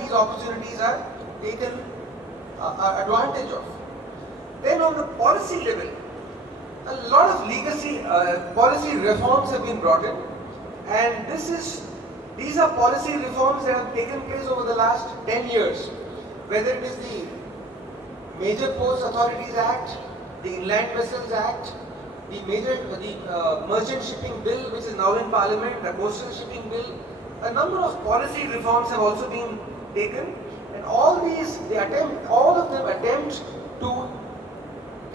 these opportunities are taken advantage of. Then on the policy level, a lot of legacy policy reforms have been brought in, and these are policy reforms that have taken place over the last 10 years, whether it is the Major Ports Authorities Act, the Inland Vessels Act, the Merchant Shipping Bill, which is now in Parliament, the Coastal Shipping Bill. A number of policy reforms have also been taken, and all of them attempt to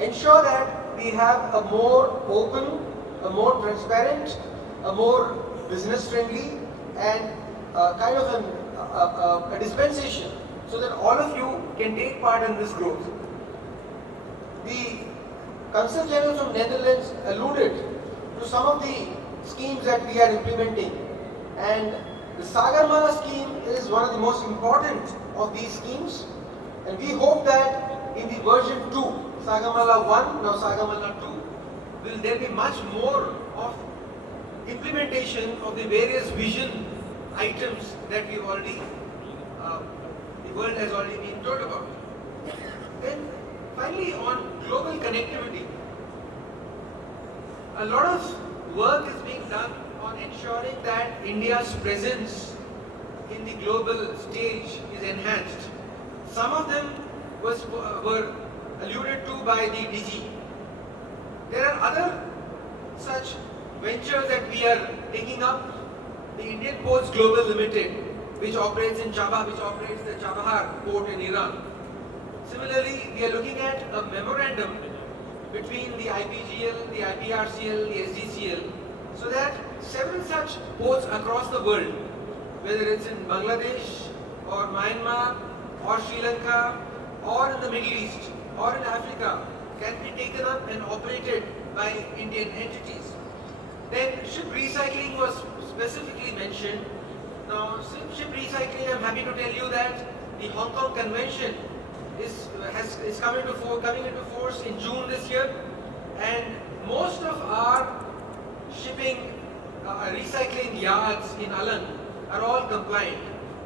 ensure that we have a more open, a more transparent, a more business-friendly, and kind of a dispensation, so that all of you can take part in this growth. The Consul General from Netherlands alluded to some of the schemes that we are implementing, and the Sagarmala scheme is one of the most important of these schemes, and we hope that in the version 2, Sagarmala 1, now Sagarmala 2, will there be much more of implementation of the various vision items that we've already, the world has already been told about. Then finally, on global connectivity, a lot of work is being done on ensuring that India's presence in the global stage is enhanced. Some of them were alluded to by the DG. There are other such ventures that we are taking up. The Indian Ports Global Limited, which operates in Chabha, which operates the Chabahar port in Iran. Similarly, we are looking at a memorandum between the IPGL, the IPRCL, the SDCL, so that several such ports across the world, whether it's in Bangladesh or Myanmar or Sri Lanka or in the Middle East or in Africa, can be taken up and operated by Indian entities. Then ship recycling was specifically mentioned. Now, ship recycling, I'm happy to tell you that the Hong Kong Convention is coming into force in June this year, and most of our shipping recycling yards in Alang are all compliant,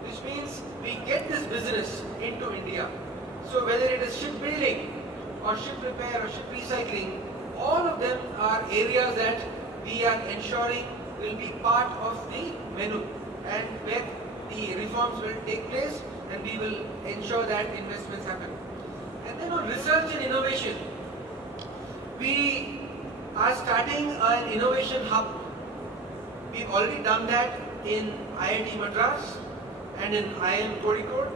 which means we get this business into India. So whether it is shipbuilding or ship repair or ship recycling, all of them are areas that we are ensuring will be part of the menu, and where the reforms will take place, and we will ensure that investments happen. And then on research and innovation, we are starting an innovation hub. We've already done that in IIT Madras and in IIM Kozhikode.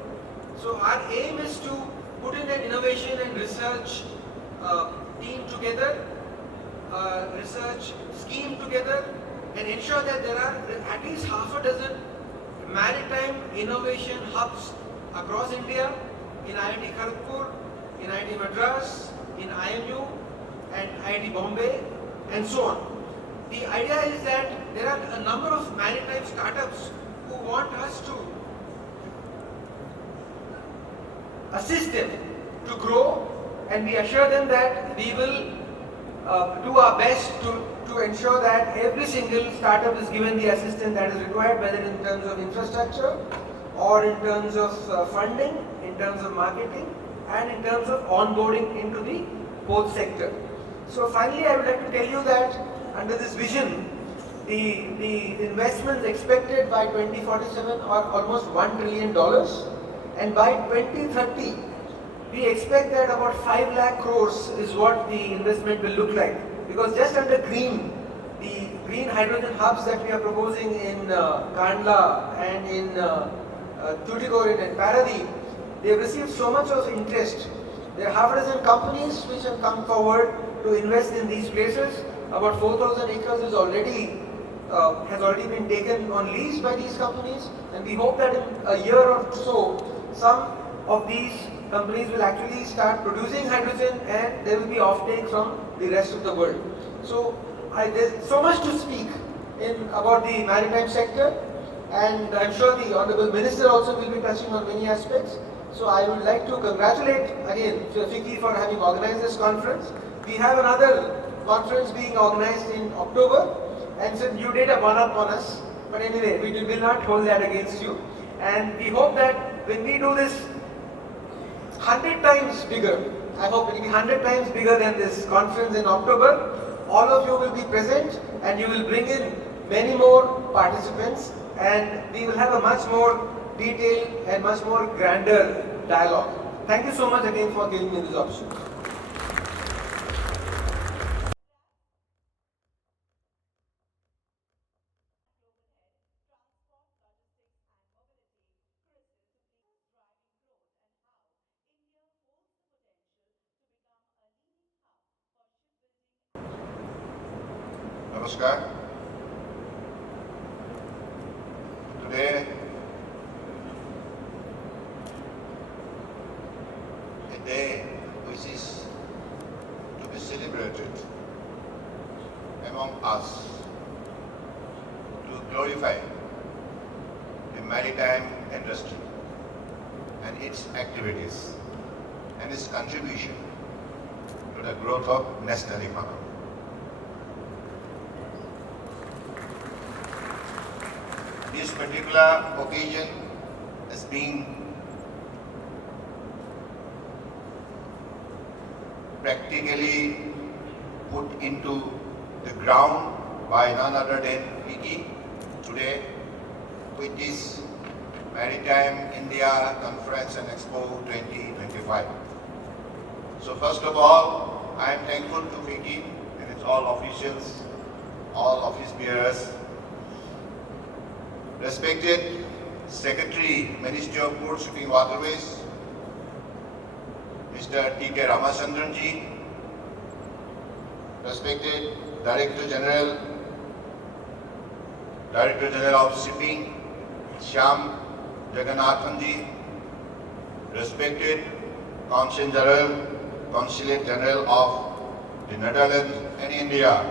So our aim is to put in an innovation and research team together, research scheme together, and ensure that there are at least half a dozen maritime innovation hubs across India, in IIT Kharagpur, in IIT Madras, in IMU, and IIT Bombay, and so on. The idea is that there are a number of maritime startups who want us to assist them to grow, and we assure them that we will do our best to ensure that every single startup is given the assistance that is required, whether in terms of infrastructure or in terms of funding, in terms of marketing, and in terms of onboarding into the port sector. So finally, I would like to tell you that under this vision, the investments expected by 2047 are almost $1 trillion, and by 2030, we expect that about 5 lakh crores is what the investment will look like. Because just under the green hydrogen hubs that we are proposing in Kandla and in Tuticorin and Paradip, they have received so much of interest. There are half a dozen companies which have come forward to invest in these places. About 4,000 acres has already been taken on lease by these companies, and we hope that in a year or so, some of these companies will actually start producing hydrogen, and there will be offtake from the rest of the world. So there's so much to speak about the maritime sector, and I'm sure the Honorable Minister also will be touching on many aspects. So I would like to congratulate again FICCI for having organized this conference. We have another conference being organized in October, and so you did a one-up on us, but anyway, we will not hold that against you, and we hope that when we do this 100 times bigger, I hope it will be 100 times bigger than this conference in October, all of you will be present and you will bring in many more participants, and we will have a much more detailed and much more grander dialogue. Thank you so much again for giving me this opportunity. Namaskar. Today, a day which is to be celebrated among us to glorify the maritime industry and its activities and its contribution to the growth of national economy. This particular occasion is being practically put into the ground by none other than FICCI today with this Maritime India Conference and Expo 2025. So first of all, I am thankful to FICCI and its all officials, all office bearers, respected Secretary, Ministry of Port Shipping Waterways, Mr. T.K. Ramachandran ji, respected Director General of Shipping, Shyam Jagannathan ji, respected Consulate General of the Netherlands and India,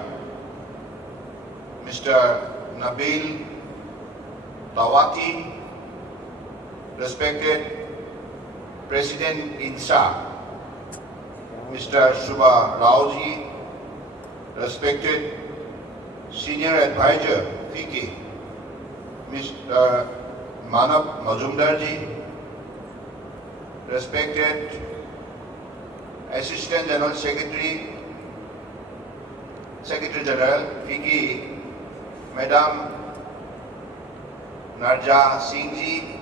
Mr. Nabil Tawati, respected President INSA, Mr. Shubha Rao ji, respected Senior Advisor FICCI, Mr. Manav Majumdar ji, respected Assistant General Secretary General FICCI, Madam Narja Singh ji,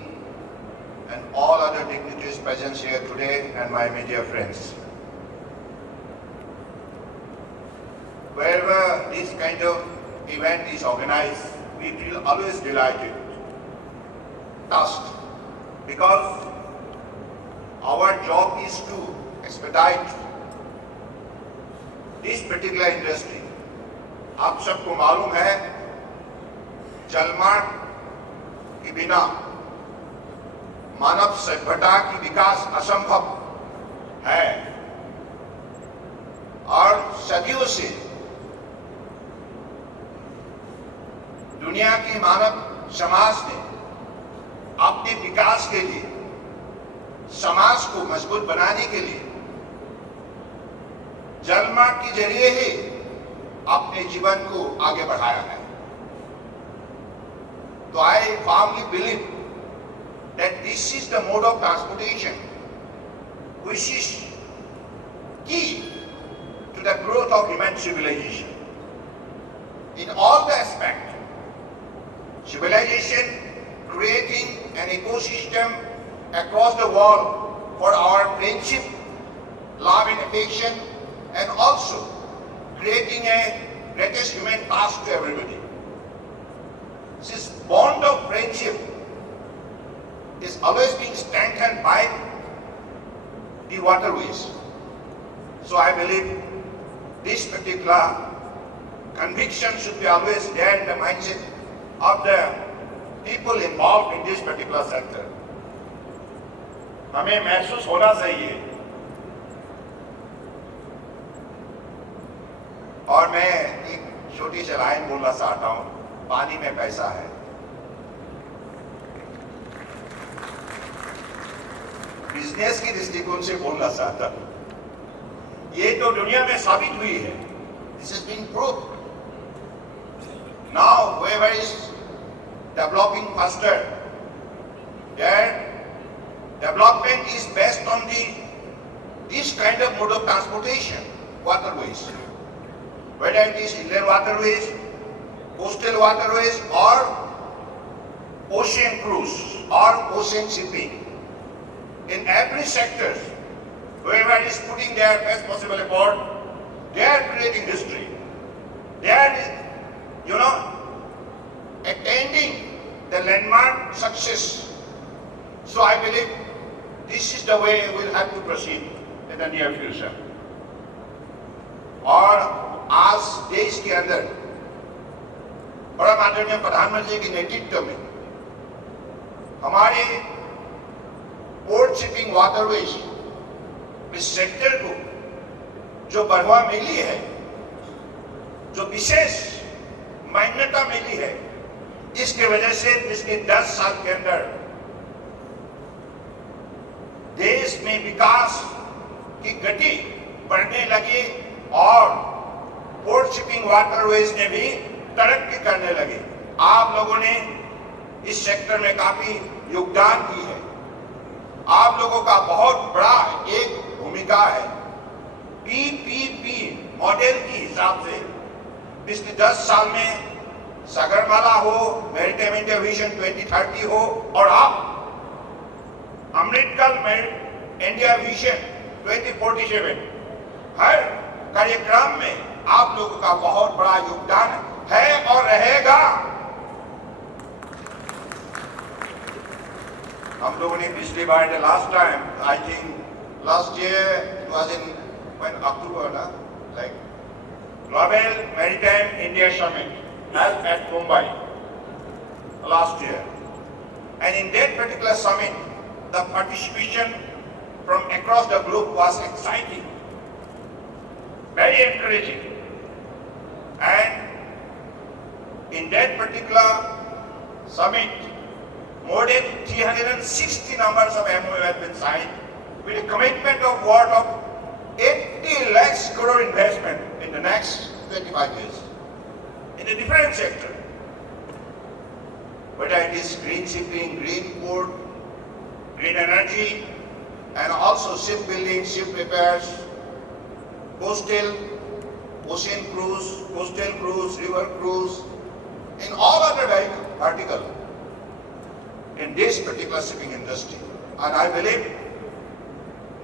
and all other dignitaries present here today, and my media friends. Wherever this kind of event is organized, we feel always delighted, touched, because our job is to expedite this particular industry. आप सबको मालूम है, जलमार्ग के बिना मानव सभ्यता की विकास असंभव है, और सदियों से दुनिया की मानव समाज ने अपने विकास के लिए, समाज को मजबूत बनाने के लिए जलमार्ग के जरिए ही अपने जीवन को आगे बढ़ाया है. So I firmly believe that this is the mode of transportation which is key to the growth of human civilization. In all the aspects, civilization creating an ecosystem across the world for our friendship, love and affection, and also creating a greatest human task to everybody. This bond of friendship is always being strengthened by the waterways. So I believe this particular conviction should be always there in the mindset of the people involved in this particular sector. हमें महसूस होना चाहिए, और मैं एक छोटी सी line बोलना चाहता हूं, पानी में पैसा है. बिजनेस की दृष्टिकोण से बोलना चाहता हूं. ये तो दुनिया में साबित हुई है. This has been proved. Now whoever is developing faster, their development is based on this kind of mode of transportation, waterways. Whether it is inland waterways, coastal waterways, or ocean cruise or ocean shipping. In every sector, whoever is putting their best possible effort, they are creating history. They are, attaining the landmark success. So I believe this is the way we'll have to proceed in the near future. और आज देश के अंदर बड़ा माननीय प्रधानमंत्री के नेतृत्व में हमारे पोर्ट शिपिंग वाटरवेज इस सेक्टर को जो बढ़ावा मिली है, जो विशेष मान्यता मिली है, इसके वजह से पिछले 10 साल के अंदर देश में विकास की गति बढ़ने लगी और पोर्ट शिपिंग वाटरवेज ने भी तरक्की करने लगे। आप लोगों ने इस सेक्टर में काफी योगदान की है। आप लोगों का बहुत बड़ा एक भूमिका है। पीपीपी मॉडल के हिसाब से पिछले 10 साल में सागरमाला हो, मैरीटाइम इंडिया विजन 2030 हो और आप अमृतकाल इंडिया विजन 2047, हर कार्यक्रम में आप लोगों का बहुत बड़ा योगदान है और रहेगा। हम लोगों ने पिछली बार last time, I think last year it was in when October, like Global Maritime India Summit held at Mumbai last year. And in that particular summit, the participation from across the globe was exciting, very encouraging. And in that particular summit, more than 360 numbers of MOU have been signed with a commitment of worth of 80 lakhs crore investment in the next 25 years in a different sector. Whether it is green shipping, green port, green energy, and also shipbuilding, ship repairs, coastal, ocean cruise, coastal cruise, river cruise, in all other vertical in this particular shipping industry. And I believe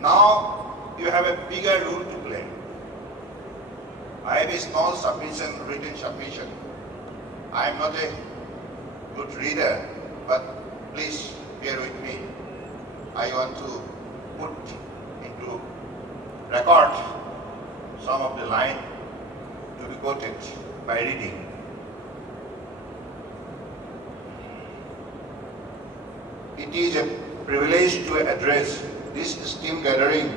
now you have a bigger role to play. I have a small submission, written submission. I am not a good reader, but please bear with me. I want to put into record some of the line to be quoted by reading. It is a privilege to address this esteemed gathering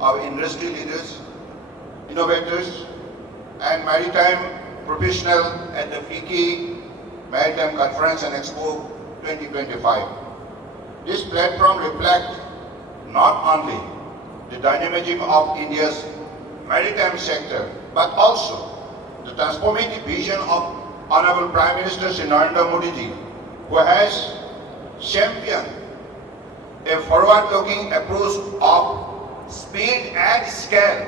of industry leaders, innovators, and maritime professionals at the FICCI Maritime Conference and Expo 2025. This platform reflects not only the dynamism of India's maritime sector, but also the transformative vision of Honorable Prime Minister Shri Narendra Modi ji, who has championed a forward-looking approach of speed and scale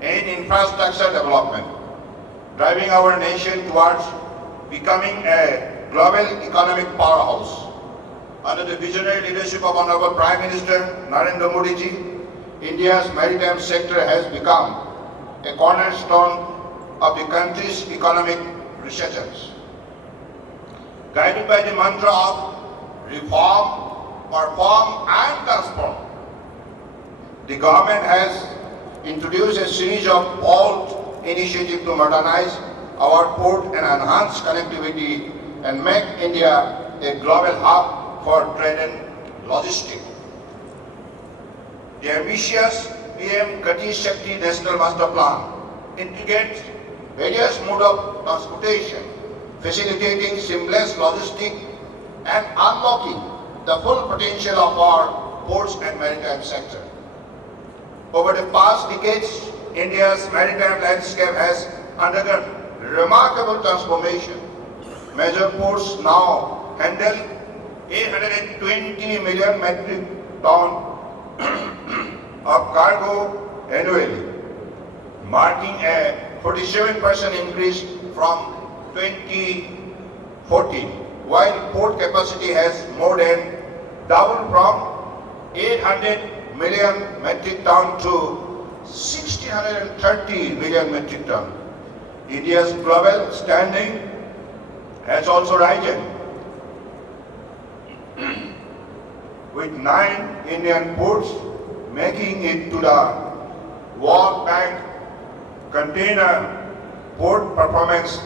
in infrastructure development, driving our nation towards becoming a global economic powerhouse. Under the visionary leadership of Honorable Prime Minister Narendra Modi ji, India's maritime sector has become a cornerstone of the country's economic resurgence. Guided by the mantra of reform, perform and transform, the government has introduced a series of bold initiatives to modernize our port and enhance connectivity and make India a global hub for trade and logistics. The ambitious PM Gati Shakti National Master Plan integrates various modes of transportation, facilitating seamless logistics and unlocking the full potential of our ports and maritime sector. Over the past decades, India's maritime landscape has undergone remarkable transformation. Major ports now handle 820 million metric ton of cargo annually, marking a 47% increase from 2014, while port capacity has more than doubled from 800 million metric ton to 1,630 million metric ton. India's global standing has also risen, with 9 Indian ports making it to the World Bank Container Port Performance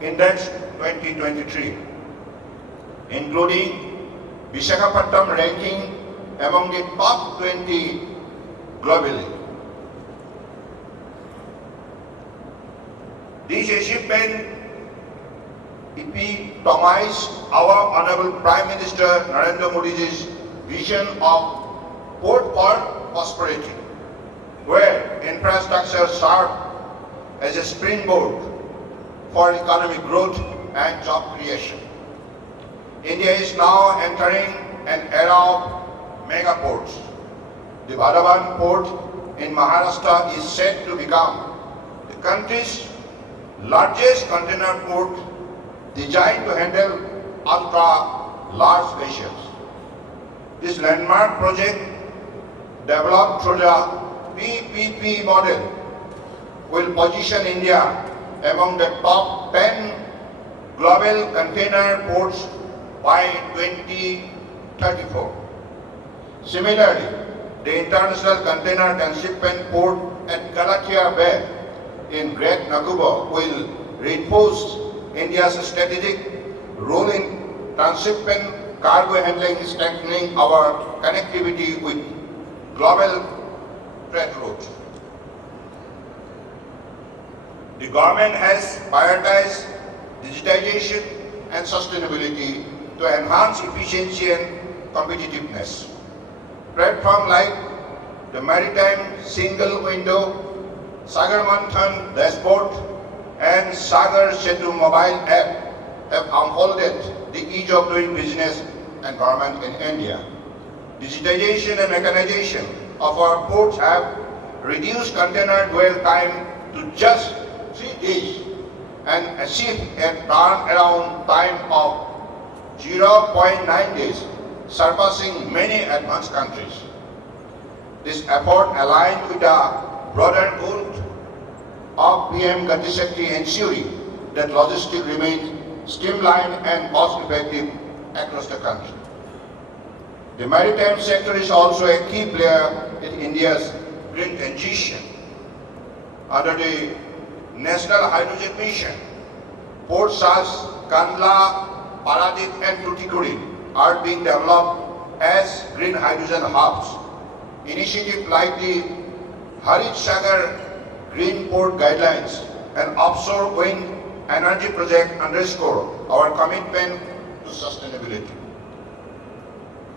Index 2023, including Visakhapatnam ranking among the top 20 globally. This achievement epitomize our Honorable Prime Minister Narendra Modi's vision of port for prosperity, where infrastructure serves as a springboard for economic growth and job creation. India is now entering an era of mega ports. The Vadhavan port in Maharashtra is said to become the country's largest container port, designed to handle ultra-large vessels. This landmark project, developed through the PPP model, will position India among the top 10 global container ports by 2034. Similarly, the International Container Transshipment Port at Galathea Bay in Great Nakuba will reinforce India's strategic role in transshipment cargo handling, strengthening our connectivity with global trade routes. The government has prioritized digitization and sustainability to enhance efficiency and competitiveness. Platforms like the Maritime Single Window, Sagar Manthan Dashboard, and Sagar Setu mobile app have unfolded the ease of doing business environment in India. Digitization and mechanization of our ports have reduced container dwell time to just 3 days and achieved a turnaround time of 0.9 days, surpassing many advanced countries. This effort aligned with the broader goal of PM Gati Shakti, ensuring that logistics remains streamlined and cost-effective across the country. The maritime sector is also a key player in India's green transition. Under the National Hydrogen Mission, ports such as Kandla, Paradip and Tuticorin are being developed as green hydrogen hubs. Initiatives like the Harit Sagar Green Port Guidelines and offshore wind energy project underscore our commitment to sustainability.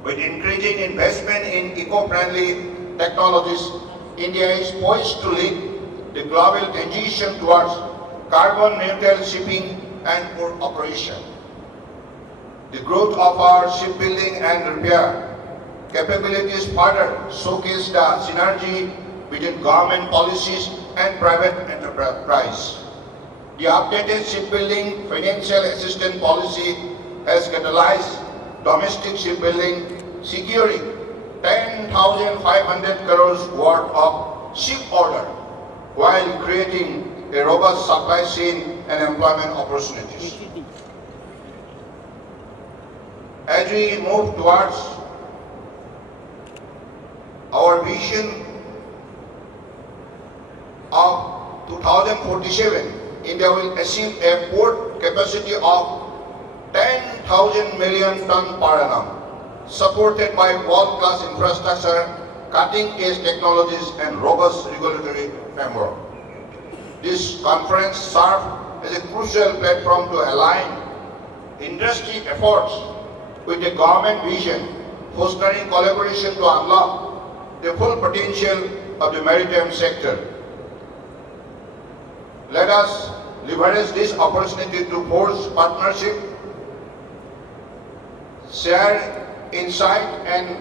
With increasing investment in eco-friendly technologies, India is poised to lead the global transition towards carbon neutral shipping and port operation. The growth of our shipbuilding and repair capabilities further showcase the synergy between government policies and private enterprise. The updated shipbuilding financial assistance policy has catalyzed domestic shipbuilding, securing 10,500 crores worth of ship order, while creating a robust supply chain and employment opportunities. As we move towards our vision of 2047, India will achieve a port capacity of 10,000 million ton per annum, supported by world-class infrastructure, cutting-edge technologies, and robust regulatory framework. This conference serves as a crucial platform to align industry efforts with the government vision, fostering collaboration to unlock the full potential of the maritime sector. Let us leverage this opportunity to forge partnership, share insight, and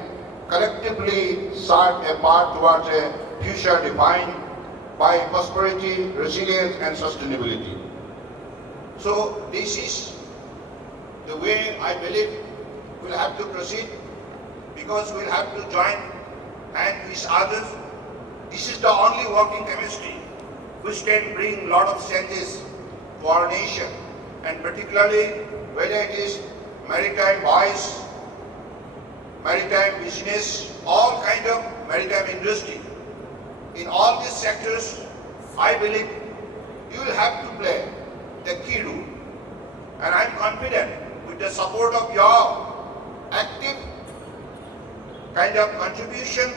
collectively chart a path towards a future defined by prosperity, resilience, and sustainability. So this is the way I believe we'll have to proceed, because we'll have to join hands with others. This is the only working chemistry which can bring a lot of changes to our nation, and particularly whether it is maritime voice, maritime business, all kind of maritime industry. In all these sectors, I believe you will have to play the key role. And I am confident with the support of your active kind of contribution,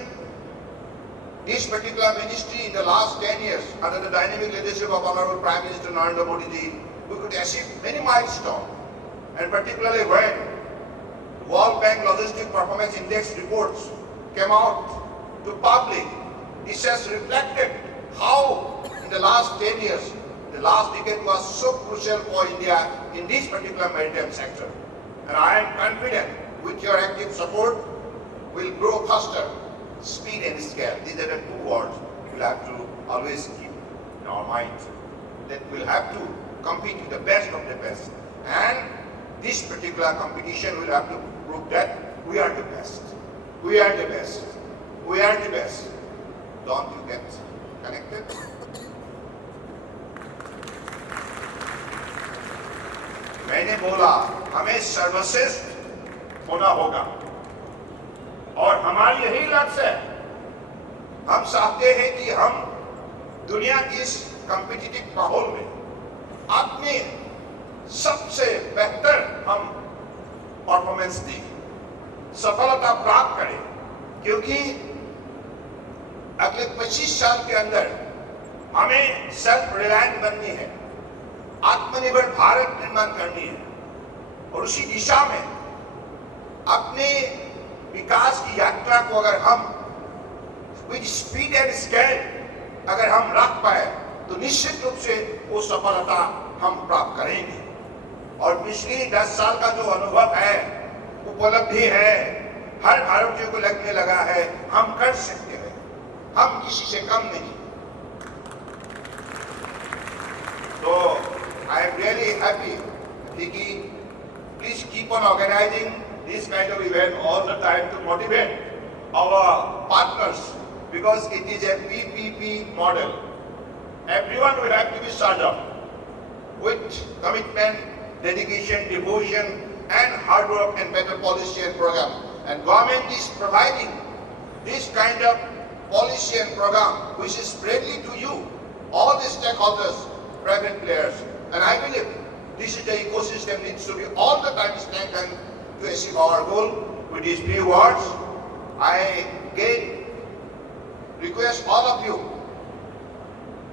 this particular ministry in the last 10 years, under the dynamic leadership of Honorable Prime Minister Narendra Modi ji, we could achieve many milestones. And particularly when the World Bank Logistic Performance Index reports came out to public, this has reflected how in the last 10 years, the last decade was so crucial for India in this particular maritime sector. And I am confident with your active support, we'll grow faster. Speed and scale, these are the two words we'll have to always keep in our mind. That we'll have to compete with the best of the best. And this particular competition will have to prove that we are the best. We are the best. We are the best. Don't you get connected? मैंने बोला हमें सर्वश्रेष्ठ होना होगा और हमारी यही लक्ष्य है। हम चाहते हैं कि हम दुनिया की इस कॉम्पिटिटिव माहौल में अपने सबसे बेहतर हम परफॉर्मेंस दें, सफलता प्राप्त करें, क्योंकि अगले 25 साल के अंदर हमें सेल्फ रिलायंट बननी है, आत्मनिर्भर भारत निर्माण करनी है और उसी दिशा में अपने विकास की यात्रा को अगर हम विद स्पीड एंड स्केल अगर हम रख पाए तो निश्चित रूप से वो सफलता हम प्राप्त करेंगे। और पिछले 10 साल का जो अनुभव है, उपलब्धि है, हर भारतीय को लगने लगा है हम कर सकते हैं, हम किसी से कम नहीं। तो I am really happy, Vicky. Please keep on organizing this kind of event all the time to motivate our partners, because it is a PPP model. Everyone will have to be served up with commitment, dedication, devotion, and hard work and better policy and program. And government is providing this kind of policy and program which is friendly to you, all the stakeholders, private players. And I believe this is the ecosystem needs to be all the time strengthened to achieve our goal. With these few words, I again request all of you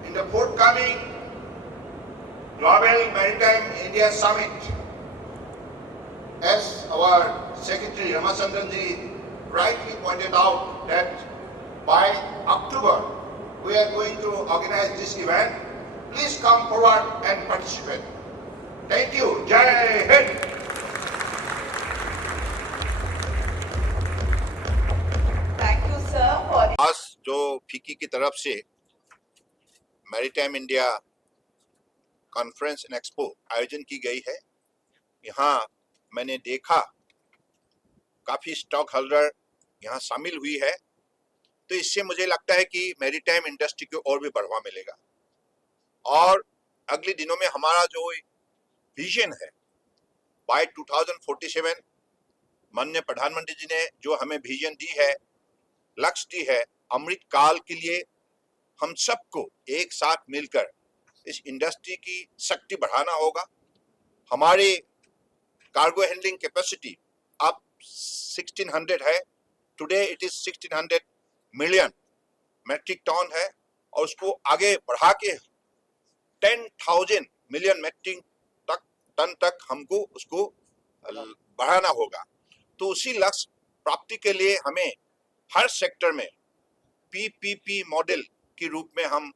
in the forthcoming Global Maritime India Summit, as our Secretary Ramachandran ji rightly pointed out that by October we are going to organize this event. Please come forward and participate. Thank you. Jai Hind. Thank you, sir, for आज जो फीकी की तरफ से maritime India conference and expo आयोजन की गई है, यहाँ मैंने देखा काफी स्टॉक होल्डर यहाँ शामिल हुई है, तो इससे मुझे लगता है कि मैरीटाइम इंडस्ट्री को और भी बढ़ावा मिलेगा। और अगले दिनों में हमारा जो विजन है बाय 2047, माननीय प्रधानमंत्री जी ने जो हमें विजन दी है, लक्ष्य दी है, अमृत काल के लिए हम सबको एक साथ मिलकर इस इंडस्ट्री की शक्ति बढ़ाना होगा। हमारे कार्गो हैंडलिंग कैपेसिटी अब 1600 है, today it is 1600 million metric ton है, और उसको आगे बढ़ा के 10,000 मिलियन मैट्रिक टन तक हमको उसको बढ़ाना होगा। तो उसी लक्ष्य प्राप्ति के लिए हमें हर सेक्टर में पीपीपी मॉडल के रूप में हम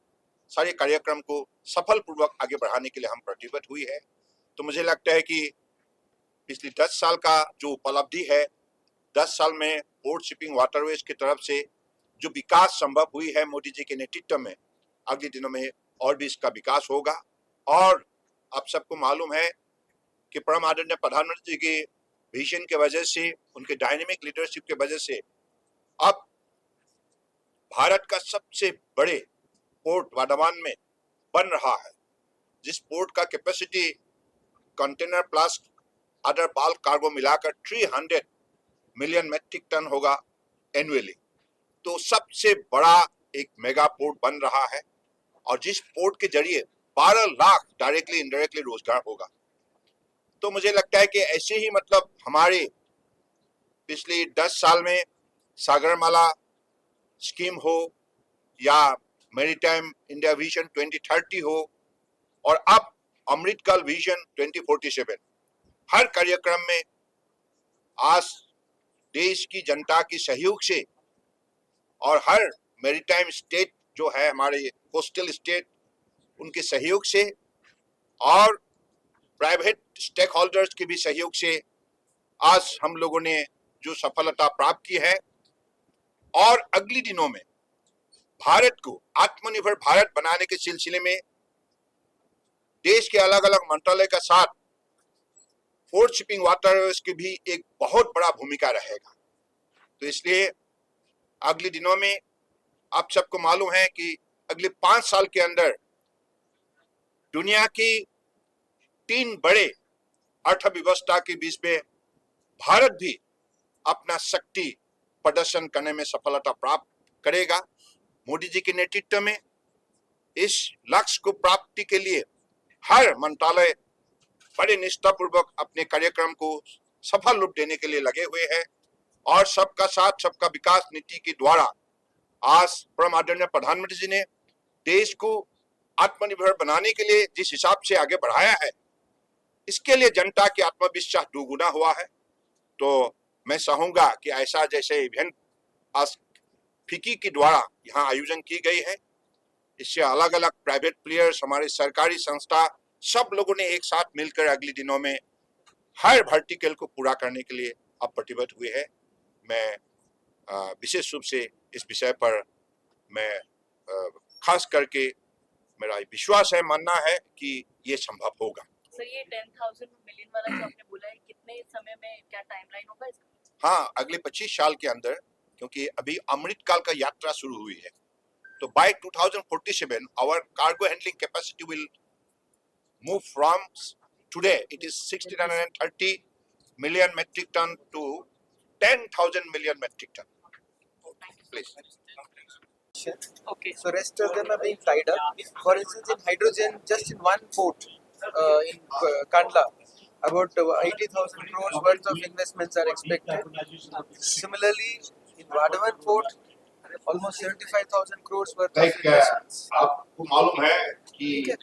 सारे कार्यक्रम को सफल पूर्वक आगे बढ़ाने के लिए हम प्रतिबद्ध हुई है। तो मुझे लगता है कि पिछले 10 साल का जो उपलब्धि है 10 साल में पोर्ट शिपिंग वाटरवेज की तरफ से जो विकास संभव हुई है मोदी जी के नेतृत्व में, अगले दिनों में और भी इसका विकास होगा। और आप सबको मालूम है कि परम आदरणीय प्रधानमंत्री जी के विजन के वजह से, उनके डायनेमिक लीडरशिप के वजह से अब भारत का सबसे बड़े पोर्ट वर्धमान में बन रहा है, जिस पोर्ट का capacity container plus other bulk cargo मिलाकर 300 मिलियन मैट्रिक टन होगा एनुअली। तो सबसे बड़ा एक मेगा पोर्ट बन रहा है और जिस पोर्ट के जरिए 12 लाख डायरेक्टली इनडायरेक्टली रोजगार होगा। तो मुझे लगता है कि ऐसे ही मतलब हमारे पिछले 10 साल में सागरमाला स्कीम हो या मैरीटाइम इंडिया विजन 2030 हो और अब अमृतकाल विजन 2047, हर कार्यक्रम में आज देश की जनता की सहयोग से और हर मैरीटाइम स्टेट जो है हमारे कोस्टल स्टेट, उनके सहयोग से और प्राइवेट स्टेक होल्डर्स के भी सहयोग से आज हम लोगों ने जो सफलता प्राप्त की है और अगले दिनों में भारत को आत्मनिर्भर भारत बनाने के सिलसिले में देश के अलग अलग मंत्रालय का साथ पोर्ट शिपिंग वाटरवेज की भी एक बहुत बड़ा भूमिका रहेगा। तो इसलिए अगले दिनों में आप सबको मालूम है कि अगले 5 साल के अंदर दुनिया की 3 बड़े अर्थव्यवस्था के बीच में भारत भी अपना शक्ति प्रदर्शन करने में सफलता प्राप्त करेगा। मोदी जी के नेतृत्व में इस लक्ष्य को प्राप्ति के लिए हर मंत्रालय बड़े निष्ठापूर्वक अपने कार्यक्रम को सफल रूप देने के लिए लगे हुए हैं और सबका साथ सबका विकास नीति के द्वारा आज परम आदरणीय प्रधानमंत्री जी ने देश को आत्मनिर्भर बनाने के लिए जिस हिसाब से आगे बढ़ाया है, इसके लिए जनता की आत्मविश्वास दोगुना हुआ है। तो मैं चाहूंगा कि ऐसा जैसे इवेंट आज फिक्की के द्वारा यहाँ आयोजन की गई है, इससे अलग अलग प्राइवेट प्लेयर्स, हमारे सरकारी संस्था, सब लोगों ने एक साथ मिलकर अगले दिनों में हर वर्टिकल को पूरा करने के लिए अब प्रतिबद्ध हुए हैं। मैं विशेष रूप से इस विषय पर मैं खास करके मेरा विश्वास है, मानना है कि ये संभव होगा। सर, ये 10,000 मिलियन वाला जो आपने बोला है, कितने समय में क्या टाइमलाइन होगा इसका? हाँ, अगले 25 साल के अंदर, क्योंकि अभी अमृतकाल का यात्रा शुरू हुई है, तो bye 2047 our cargo handling capacity will move from today it is 1,630 million metric ton to 10,000 million metric ton. Please. Okay. So rest of them are being tied up. For instance, in hydrogen, just in one port in Kandla, about 80,000 crores worth of investments are expected. Similarly, in Vadhavan port, almost 75,000 crores worth of investments. आपको मालूम है कि